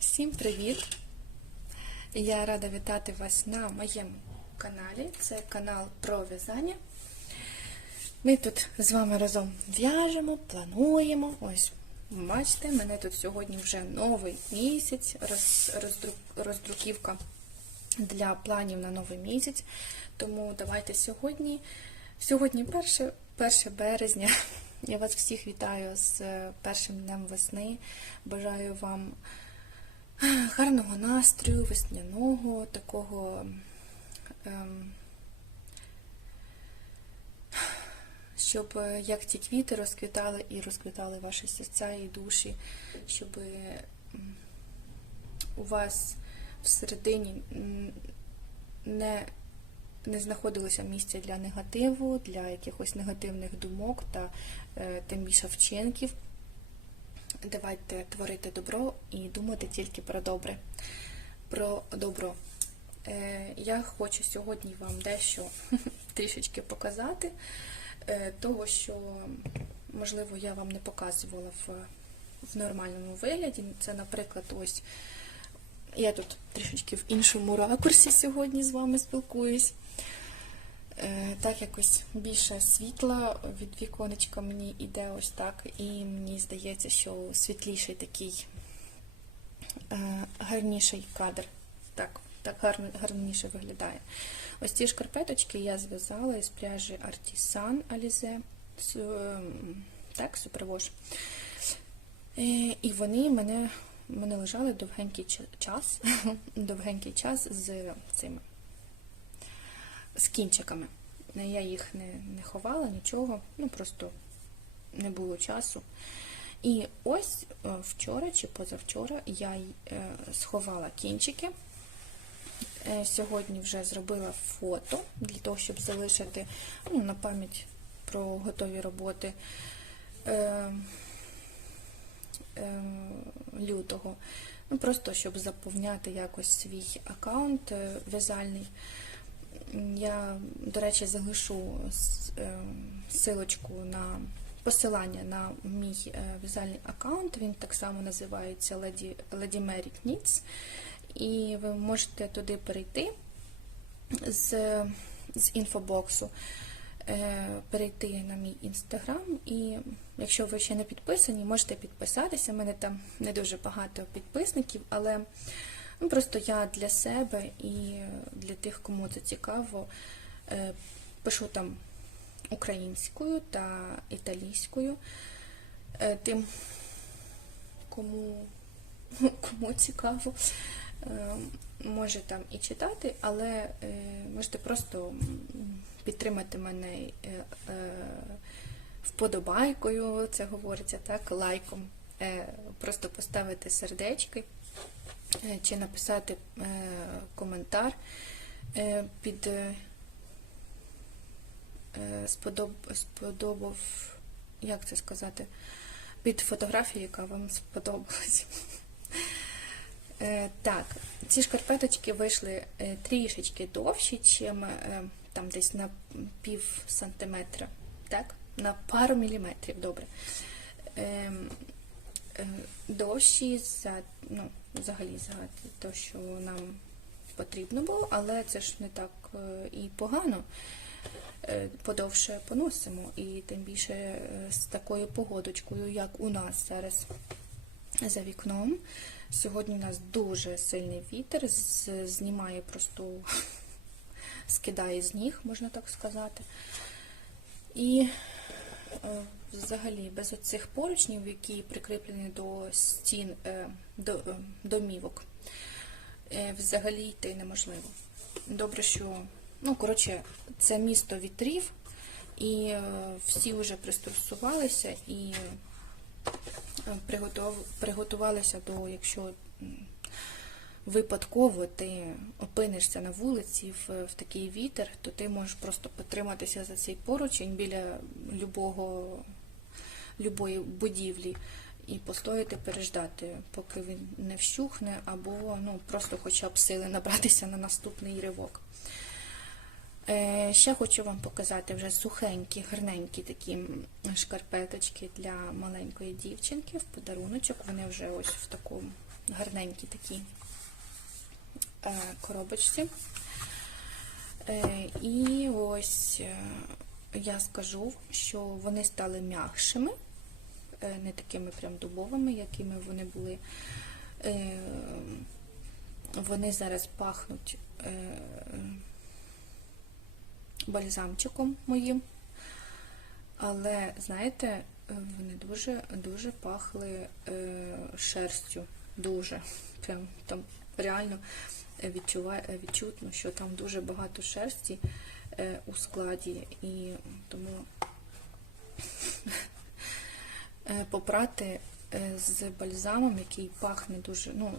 Всім привіт! Я рада вітати вас на моєму каналі. Це канал про в'язання. Ми тут з вами разом в'яжемо, плануємо. Ось, бачите, мене тут сьогодні вже новий місяць, роз, роздрук, роздруківка для планів на новий місяць. Тому давайте сьогодні. Сьогодні 1, 1 березня. Я вас всіх вітаю з е, першим днем весни. Бажаю вам гарного настрою, весняного, такого. Ем, щоб е, як ті квіти розквітали і розквітали ваші серця і душі, щоб у вас всередині не, не знаходилося місця для негативу, для якихось негативних думок та е, тим більше вчинків. Давайте творити добро і думати тільки про добре. Про добро. Е, Я хочу сьогодні вам дещо трішечки показати, е, того, що, можливо, я вам не показувала в, в нормальному вигляді. Це, наприклад, ось я тут трішечки в іншому ракурсі сьогодні з вами спілкуюсь. Е, Так якось більше світла від віконечка мені йде ось так, і мені здається, що світліший такий е, гарніший кадр. Так, так гарніше виглядає. Ось ці шкарпеточки я зв'язала із пряжі Artisan Alize. Ем, Так, супервош. І вони мене, мене лежали довгенький час, довгенький час з цими з кінчиками. Я їх не, не ховала, нічого, ну просто не було часу. І ось е, вчора чи позавчора я е, сховала кінчики. Е, Сьогодні вже зробила фото для того, щоб залишити ну, на пам'ять про готові роботи е, е, лютого. Ну, просто щоб заповняти якось свій аккаунт в'язальний. Я, до речі, залишу е, силочку на посилання на мій е, в'язальний аккаунт. Він так само називається Lady, Lady Mary. І ви можете туди перейти з, з інфобоксу, е, перейти на мій інстаграм. І якщо ви ще не підписані, можете підписатися. У мене там не дуже багато підписників, але Ну, просто я для себе і для тих, кому це цікаво, е, пишу там українською та італійською. Е, Тим, кому, кому цікаво, е, може там і читати, але можете просто підтримати мене вподобайкою, це говориться так, лайком, просто поставити сердечки чи написати е, коментар е, під е, е, сподоб, сподобав, як це сказати, під фотографію, яка вам сподобалась. Е, Так, ці шкарпеточки вийшли е, трішечки довші, чим е, там десь на пів сантиметра, так? На пару міліметрів, добре. Ем, е, довші за, ну, взагалі за те, що нам потрібно було, але це ж не так е, і погано. Е, Подовше поносимо, і тим більше е, з такою погодочкою, як у нас зараз за вікном. Сьогодні у нас дуже сильний вітер, знімає просто, скидає з ніг, можна так сказати. І взагалі без оцих поручнів, які прикріплені до стін е, до, е, домівок, е, взагалі йти неможливо. Добре, що ну, коротше, це місто вітрів, і е, всі вже пристосувалися і е, приготувалися до, якщо випадково ти опинишся на вулиці в, в такий вітер, то ти можеш просто потриматися за цей поручень біля любого, любої будівлі і постояти, переждати, поки він не вщухне, або ну, просто хоча б сили набратися на наступний ривок. Е, Ще хочу вам показати вже сухенькі, гарненькі такі шкарпеточки для маленької дівчинки в подаруночок. Вони вже ось в такому гарненькій такій е, коробочці. Е, І ось е, я скажу, що вони стали м'якшими, е, не такими прям дубовими, якими вони були. Е, Вони зараз пахнуть е, бальзамчиком моїм. Але, знаєте, вони дуже дуже пахли е, шерстю. Дуже. Прям там реально відчутно, що там дуже багато шерсті е, у складі, і тому е, попрати е, з бальзамом, який пахне дуже, ну,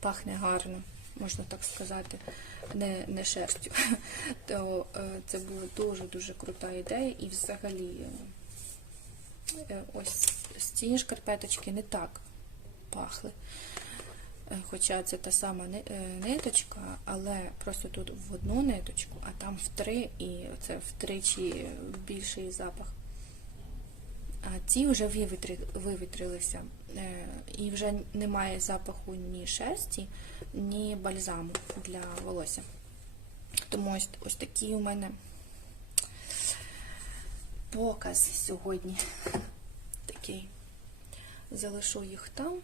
пахне гарно, можна так сказати, не, не шерстю, то е, це була дуже-дуже крута ідея. І взагалі е, ось з цієї шкарпеточки не так пахли. Е, Хоча це та сама е, ниточка, але просто тут в одну ниточку, а там в три, і це втричі більший запах. А ці вже вивітрилися, е, і вже немає запаху ні шерсті, ні бальзаму для волосся. Тому ось, ось такий у мене показ сьогодні. Такий. Залишу їх там.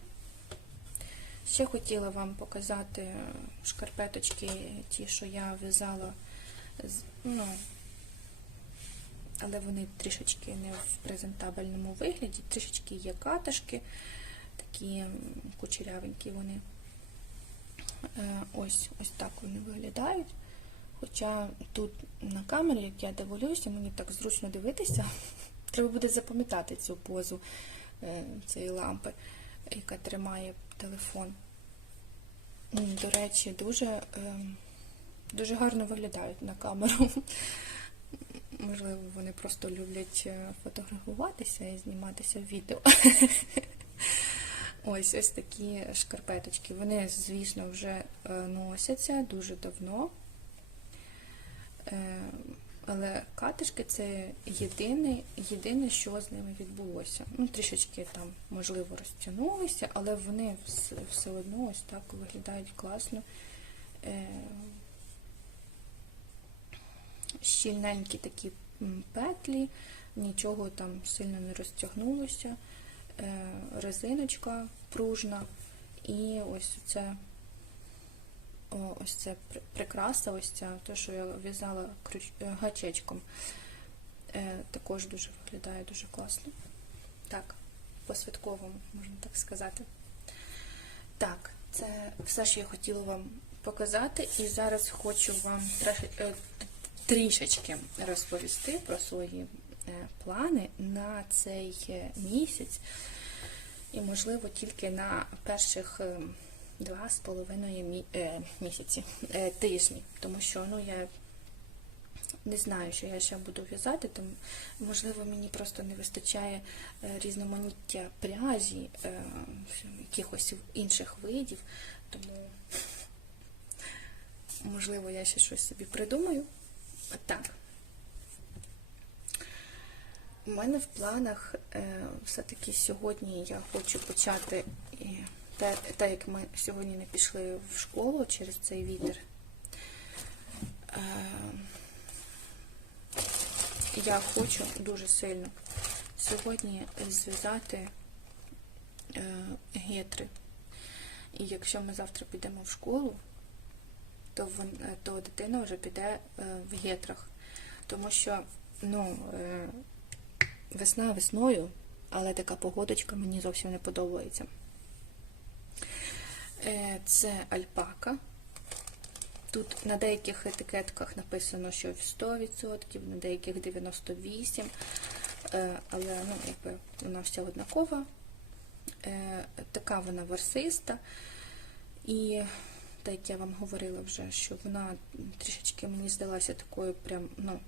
Ще хотіла вам показати шкарпеточки, ті, що я в'язала, ну, але вони трішечки не в презентабельному вигляді, трішечки є катишки, такі кучерявенькі вони. Е, Ось, ось так вони виглядають. Хоча тут на камері, як я дивлюся, мені так зручно дивитися. Треба буде запам'ятати цю позу е, цієї лампи, яка тримає телефон. До речі, дуже, е, дуже гарно виглядають на камеру. Можливо, вони просто люблять е, фотографуватися і зніматися в відео. Ось ось такі шкарпеточки. Вони, звісно, вже е, носяться дуже давно. Але катишки це єдине, єдине, що з ними відбулося. Ну, трішечки там, можливо, розтягнулися, але вони все, одно ось так виглядають класно. Е, Щільненькі такі петлі, нічого там сильно не розтягнулося. Е, Резиночка пружна. І ось це ось це прикраса, ось ця, те, що я в'язала крюч- е, гачечком. Е, також дуже виглядає дуже класно. Так, по-святковому, можна так сказати. Так, це все, що я хотіла вам показати. І зараз хочу вам е, трішечки розповісти про свої плани на цей місяць. І, можливо, тільки на перших е, два з половиною е, місяці, е, тижні. Тому що ну, я не знаю, що я ще буду в'язати, тому, можливо, мені просто не вистачає е, різноманіття пряжі, якихось інших видів, тому, можливо, я ще щось собі придумаю. Так. У мене в планах все-таки сьогодні я хочу почати, е, та, та як ми сьогодні не пішли в школу через цей вітер. Е, я хочу дуже сильно сьогодні зв'язати е, гетри. І якщо ми завтра підемо в школу, то, вон- е, то дитина вже піде в гетрах. Тому що, ну, весна весною, але така погодочка мені зовсім не подобається. Е, Це альпака. Тут на деяких етикетках написано, що 100%, на деяких 98%, е, але ну, якби вона вся однакова. Е, Така вона ворсиста. І так як я вам говорила вже, що вона трішечки мені здалася такою прям, ну,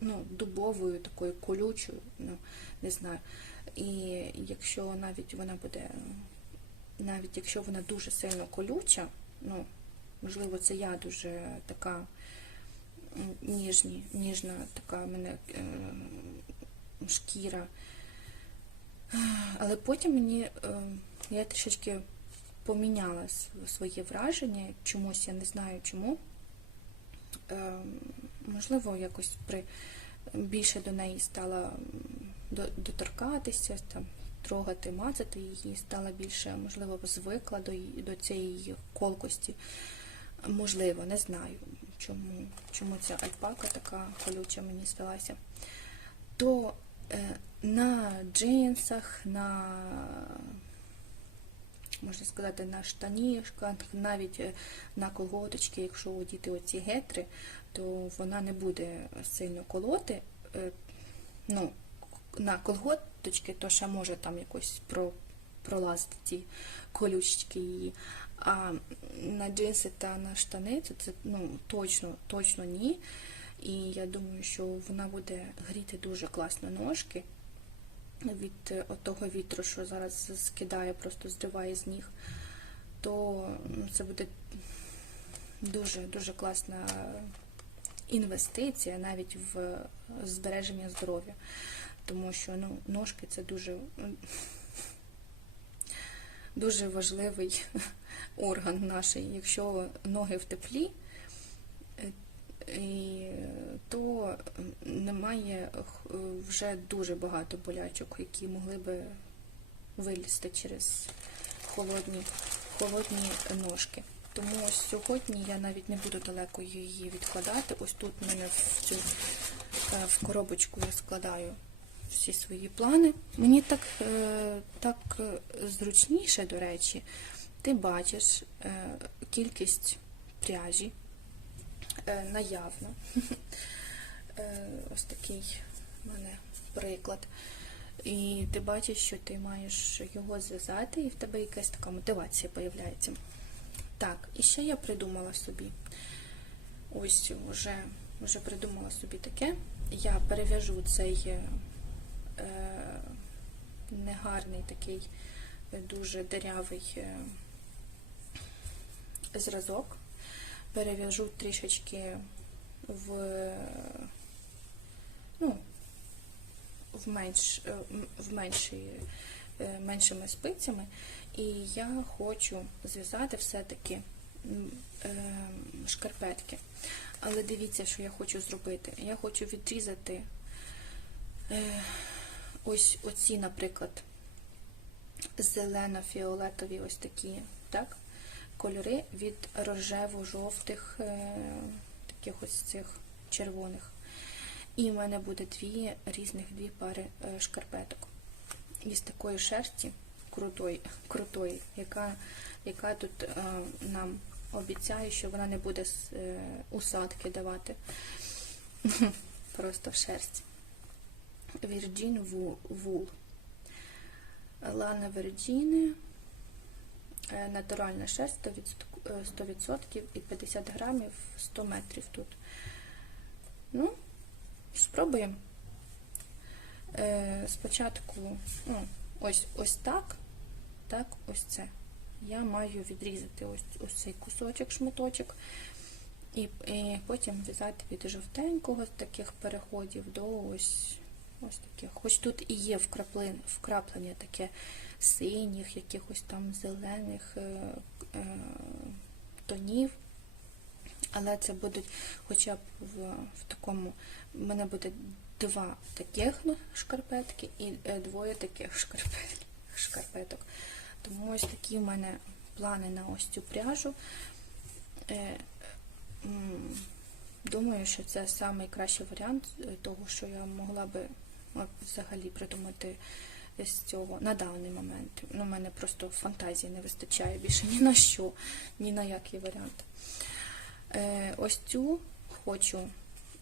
ну, дубовою, такою колючою, ну, не знаю. І якщо навіть вона буде, навіть якщо вона дуже сильно колюча, ну, можливо, це я дуже така ніжні, ніжна така мене е, шкіра. Але потім мені е, я трішечки поміняла своє враження, чомусь я не знаю чому. Е, можливо, якось при більше до неї стала доторкатися, там, трогати, мацати її, стала більше, можливо, звикла до, до цієї колкості. Можливо, не знаю, чому, чому ця альпака така колюча мені сталася. То е, на джинсах, на можна сказати, на штанішках, навіть е, на колготочки, якщо одіти оці гетри, то вона не буде сильно колоти. Е, Ну, на колготочки, то ще може там якось про, пролазити ті колючки її. А на джинси та на штани це, це ну, точно, точно ні. І я думаю, що вона буде гріти дуже класно ножки від е, того вітру, що зараз скидає, просто зриває з ніг, то це буде дуже дуже класна інвестиція навіть в збереження здоров'я. Тому що ну, ножки це дуже, дуже важливий орган наш. Якщо ноги в теплі, е, то немає вже дуже багато болячок, які могли би вилізти через холодні, холодні ножки. Тому ось сьогодні я навіть не буду далеко її відкладати. Ось тут в мене в цю е, в коробочку я складаю всі свої плани. Мені так, е, так е, зручніше, до речі, ти бачиш е, кількість пряжі наявно. Ось такий в мене приклад. І ти бачиш, що ти маєш його зв'язати, і в тебе якась така мотивація з'являється. Так, і ще я придумала собі. Ось вже, вже придумала собі таке. Я перев'яжу цей негарний такий е, дуже дерявий е, зразок. Перев'яжу трішечки в, ну, в, менш, е, в менші, е, меншими спицями. І я хочу зв'язати все-таки е, шкарпетки. Але дивіться, що я хочу зробити. Я хочу відрізати е, ось оці, наприклад, зелено-фіолетові ось такі, так? Кольори від рожево-жовтих, е, таких ось цих червоних. І в мене буде дві різних дві пари е, шкарпеток. Із такої шерсті крутої, крутої яка, яка тут е, нам обіцяє, що вона не буде усадки давати. Просто в шерсті. Virgin Wool. Лана. Е, Натуральна шерсть 100%, е, 100% і 50 грамів 100 метрів тут. Ну, спробуємо. Е, спочатку, ну, ось, ось так, так, ось це. Я маю відрізати ось, ось цей кусочок, шматочок, і, і потім в'язати від жовтенького з таких переходів до ось, ось таких. Хоч тут і є вкраплення, таке синіх, якихось там зелених е, е, тонів. Але це будуть хоча б в, в такому, в мене буде два таких шкарпетки і е, двоє таких шкарпет, шкарпеток. Тому ось такі в мене плани на ось цю пряжу. Думаю, що це найкращий варіант того, що я могла би взагалі придумати з цього на даний момент. Ну, у мене просто фантазії не вистачає більше ні на що, ні на який варіант. Е, ось цю хочу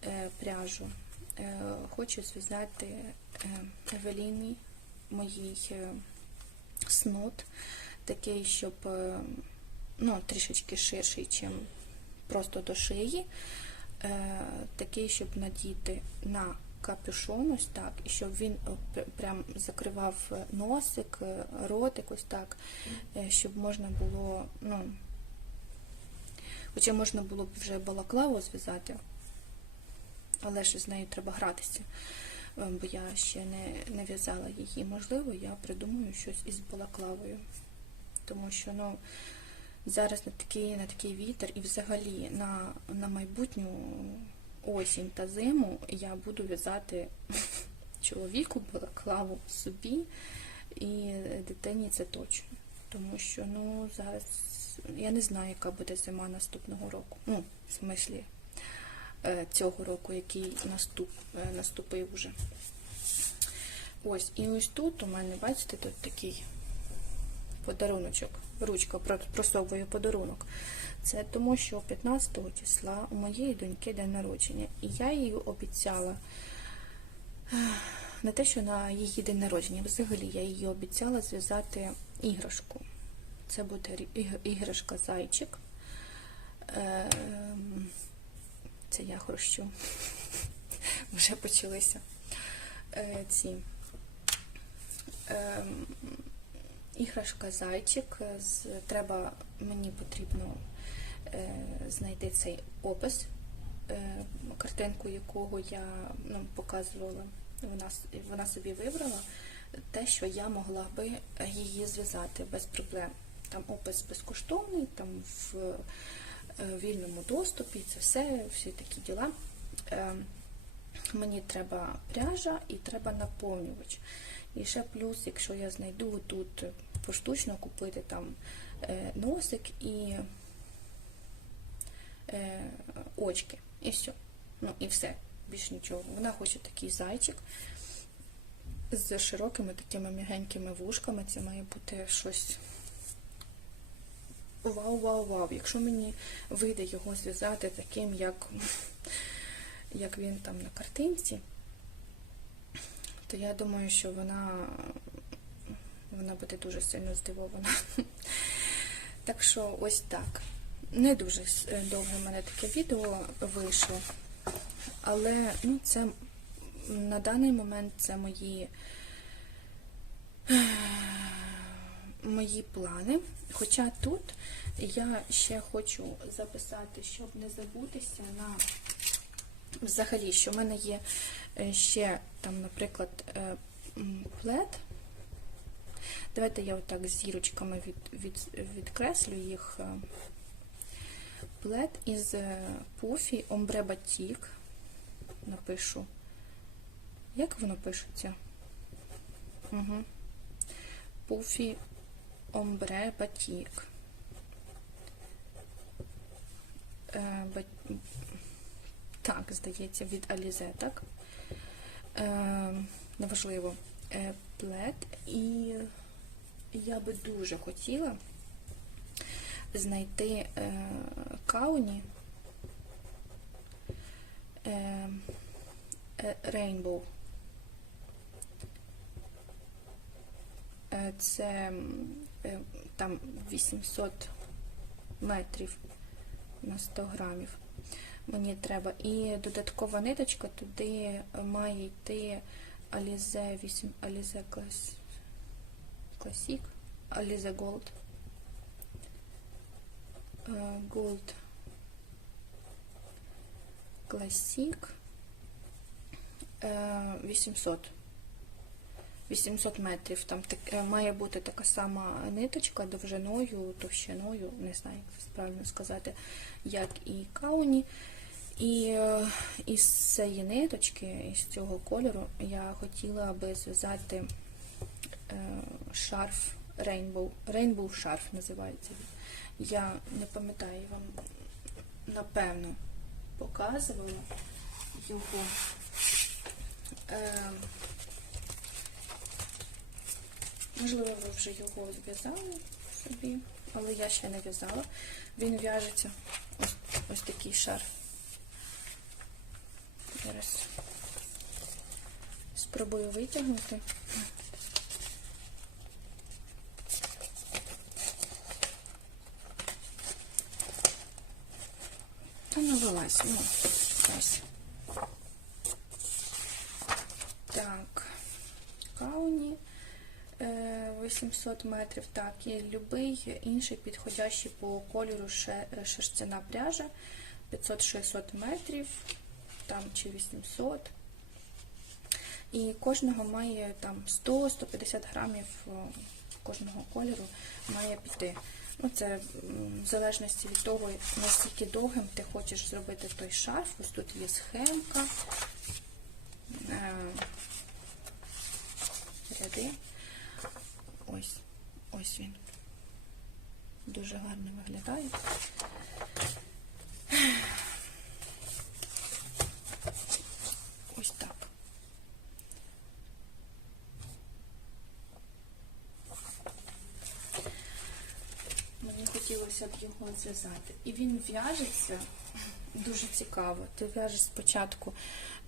е, пряжу, е, хочу зв'язати е, Евеліні, моїй е, снуд, такий, щоб е, ну, трішечки ширший, чим просто до шиї, е, такий, щоб надіти на капюшон, ось так, і щоб він е, прям закривав е, носик, е, ротик, ось так, щоб можна було, ну, хоча можна було б вже балаклаву зв'язати, але ж з нею треба гратися. бо я ще не, не в'язала її. Можливо, я придумаю щось із балаклавою. Тому що ну, зараз на такий, на такий вітер і взагалі на, на майбутню осінь та зиму я буду в'язати чоловіку балаклаву собі і дитині це точно. Тому що ну, зараз я не знаю, яка буде зима наступного року. Ну, в смислі е, цього року, який наступ, е, наступив вже. Ось, і ось тут у мене, бачите, тут такий подаруночок. Ручка про- просовує подарунок. Це тому, що 15 числа у моєї доньки день народження. І я їй обіцяла не те, що на її день народження, взагалі я їй обіцяла зв'язати іграшку. Це буде іграшка зайчик. Ем, Це я хрущу. Вже почалися е, ці. Іграшка зайчик. Треба, мені потрібно е, знайти цей опис, е, картинку якого я ну, показувала. Вона, вона собі вибрала те, що я могла би її зв'язати без проблем. Там опис безкоштовний, там в е, вільному доступі, це все, всі такі діла. Е, Мені треба пряжа і треба наповнювач. І ще плюс, якщо я знайду тут поштучно купити там е, носик і е, очки. І все. Ну і все. Більш нічого. Вона хоче такий зайчик з широкими такими м'ягенькими вушками. Це має бути щось. Вау-вау-вау. Якщо мені вийде його зв'язати таким, як, як він там на картинці, то я думаю, що вона, вона буде дуже сильно здивована. Так що ось так. Не дуже е, довге в мене таке відео вийшло, але ну, це на даний момент це мої, мої плани. Хоча тут я ще хочу записати, щоб не забутися на взагалі, що в мене є е, ще там, наприклад, е, плед. Давайте я отак з зірочками від, від, відкреслю їх. Е. Плед із е, Ombre Batik. Напишу. Як воно пишеться? Угу. Пуфі Ombre Batik. Е, ба- Так, здається, від Alize, так? Е, неважливо. Е, плед. І я би дуже хотіла знайти е, кауні е, Rainbow. Е, Це е, там 800 метрів на 100 грамів. Мені треба. І додаткова ниточка туди має йти Alize 8, Alize Class- Classic, Alize Gold. Е, Gold Classic Е, 800. 800 метрів. Там так, е, має бути така сама ниточка довжиною, товщиною, не знаю, як правильно сказати, як і кауні. І е, із цієї ниточки, із цього кольору, я хотіла би зв'язати е, шарф Rainbow. Rainbow шарф називається. Я не пам'ятаю, вам напевно показувала його. Е, можливо, ви вже його зв'язали собі, але я ще не в'язала. Він в'яжеться ось, ось такий шарф. Зараз спробую витягнути. Та не вилазь, ну. Так, кауні е, 800 метрів, так, і любий інший підходящий по кольору шерстяна пряжа 500-600 метрів, там чи 800. І кожного має там 100-150 грамів е, кожного кольору має піти. Ну, це в залежності від того, наскільки довгим ти хочеш зробити той шарф. Ось тут є схемка. Е, ряди. Ось, ось він. Дуже гарно виглядає. Ось так. Мені хотілося його зв'язати. І він в'яжеться дуже цікаво. Ти в'яжеш спочатку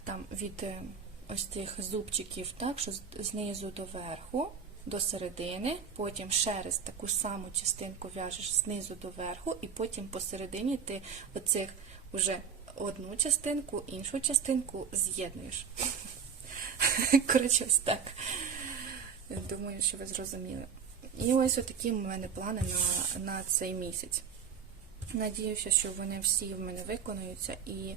там від е, ось цих зубчиків, так, що знизу до верху, до середини, потім ще раз таку саму частинку в'яжеш знизу до верху, і потім посередині ти оцих вже одну частинку, іншу частинку з'єднуєш. Коротше, ось так. Думаю, що ви зрозуміли. І ось отакі в мене плани на, на цей місяць. Надіюся, що вони всі в мене виконуються. І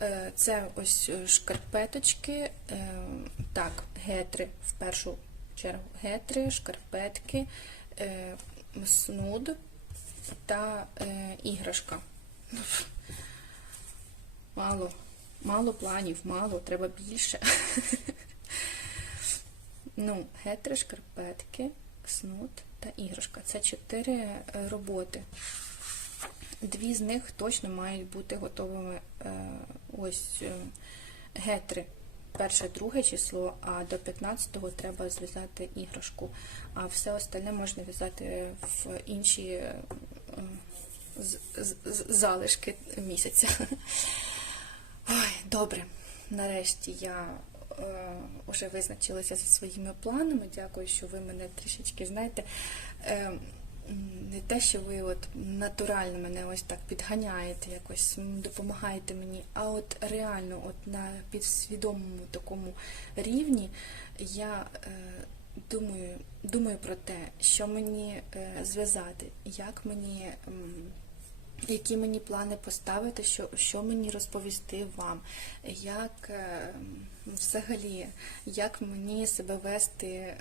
е, це ось е, шкарпеточки, е, так, гетри в першу чергу. Гетри, шкарпетки, е, снуд та е, іграшка. Мало, мало планів, мало, треба більше. Ну, гетри, шкарпетки, снуд та іграшка. Це чотири е, роботи. Дві з них точно мають бути готовими е, ось е, гетри. Перше, друге число, а до 15-го треба зв'язати іграшку. А все остальне можна в'язати в інші з- залишки місяця. Ой, добре. Нарешті я вже визначилася зі своїми планами. Дякую, що ви мене трішечки знаєте. Е, не те, що ви от натурально мене ось так підганяєте, якось допомагаєте мені, а от реально, от на підсвідомому такому рівні я е, думаю, думаю про те, що мені е, зв'язати, як мені. м, які мені плани поставити, що, що мені розповісти вам, як е, взагалі, як мені себе вести е,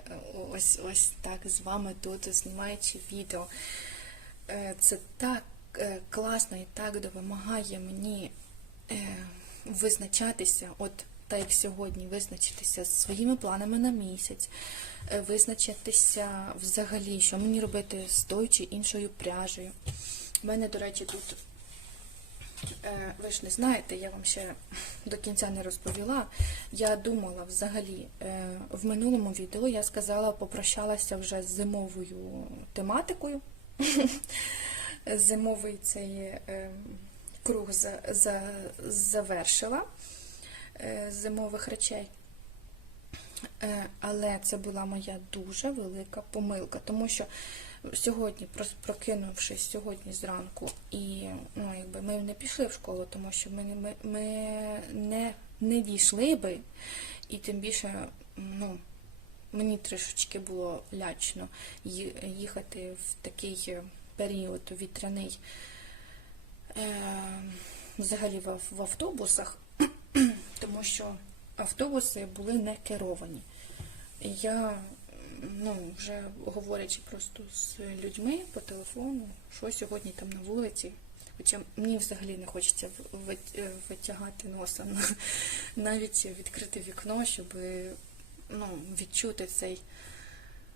ось ось так з вами тут, знімаючи відео. Е, Це так е, класно і так допомагає мені визначатися, от так як сьогодні, визначитися з своїми планами на місяць, визначитися взагалі, що мені робити з тою чи іншою пряжею. У мене, до речі, тут, ви ж не знаєте, я вам ще до кінця не розповіла. Я думала взагалі, е, в минулому відео я сказала, попрощалася вже з зимовою тематикою. Зимовий цей е, круг за, за, завершила е, зимових речей. Е, Але це була моя дуже велика помилка, тому що сьогодні, прокинувшись сьогодні зранку, і ну, якби ми не пішли в школу, тому що ми, ми, ми не, не дійшли би, і тим більше, ну, мені трішечки було лячно їхати в такий період вітряний е, взагалі в автобусах, тому що автобуси були не керовані. Я, ну, вже говорячи просто з людьми по телефону, що сьогодні там на вулиці. Хоча мені взагалі не хочеться е, витягати носа, навіть відкрити вікно, щоб ну, відчути цей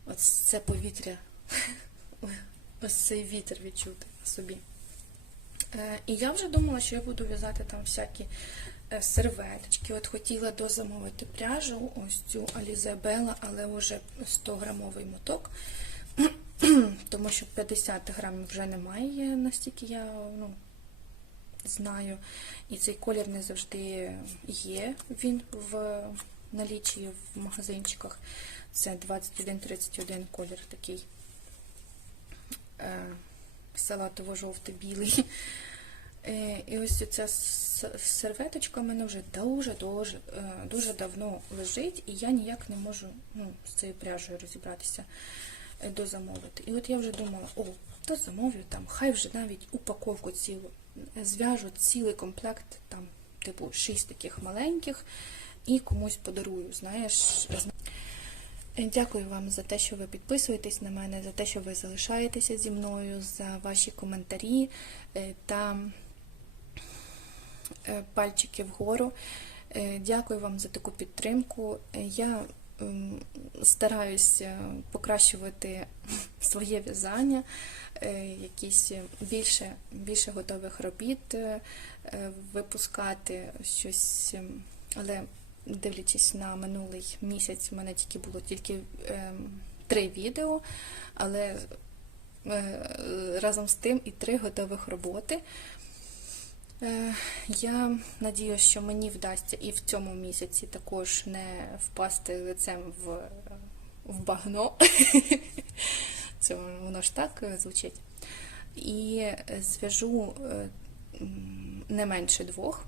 ось це повітря, ось цей вітер відчути собі. Е, І я вже думала, що я буду в'язати там всякі серветочки. От хотіла дозамовити пряжу, ось цю Bella, але вже 100 грамовий моток, тому що 50 грамів вже немає, настільки я ну, знаю. І цей колір не завжди є. Він в налічі в магазинчиках. Це 21-31 колір такий е, салатово-жовто-білий. Е, І ось ця серветочка в мене вже дуже дуже е, дуже давно лежить, і я ніяк не можу ну, з цією пряжею розібратися, е, дозамовити. І от я вже думала, о, то замовлю там, хай вже навіть упаковку цілу, е, зв'яжу цілий комплект, там, типу, шість таких маленьких і комусь подарую. Знаєш, Дякую вам за те, що ви підписуєтесь на мене, за те, що ви залишаєтеся зі мною, за ваші коментарі та пальчики вгору. Е, Дякую вам за таку підтримку. Е, Я стараюся покращувати своє в'язання, е, якісь більше, більше готових робіт е, е, випускати щось, але дивлячись на минулий місяць, в мене тільки було тільки ем, три відео, але е, разом з тим і три готових роботи. Е, Я надіюся, що мені вдасться і в цьому місяці також не впасти лицем в, в багно. Це воно ж так звучить. І зв'яжу е, не менше двох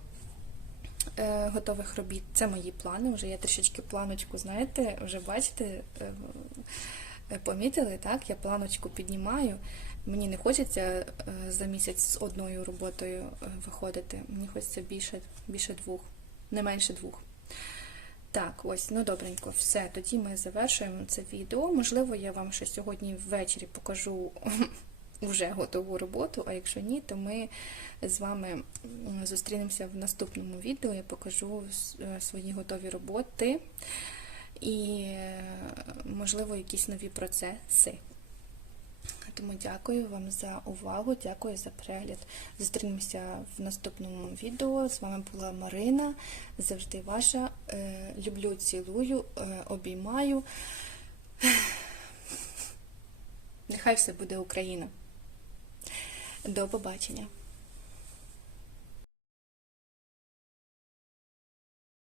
е, готових робіт. Це мої плани. Вже я трішечки планочку, знаєте, вже бачите, помітили, так? Я планочку піднімаю. Мені не хочеться е, за місяць з одною роботою е, виходити. Мені хочеться більше, більше двох, не менше двох. Так, ось, ну добренько, все. Тоді ми завершуємо це відео. Можливо, я вам ще сьогодні ввечері покажу вже готову роботу, а якщо ні, то ми з вами зустрінемося в наступному відео. Я покажу е, свої готові роботи і, можливо, якісь нові процеси. Тому дякую вам за увагу, дякую за перегляд. Зустрінемося в наступному відео. З вами була Марина. Завжди ваша. Е, Люблю, цілую, е, обіймаю. Нехай все буде Україна. До побачення.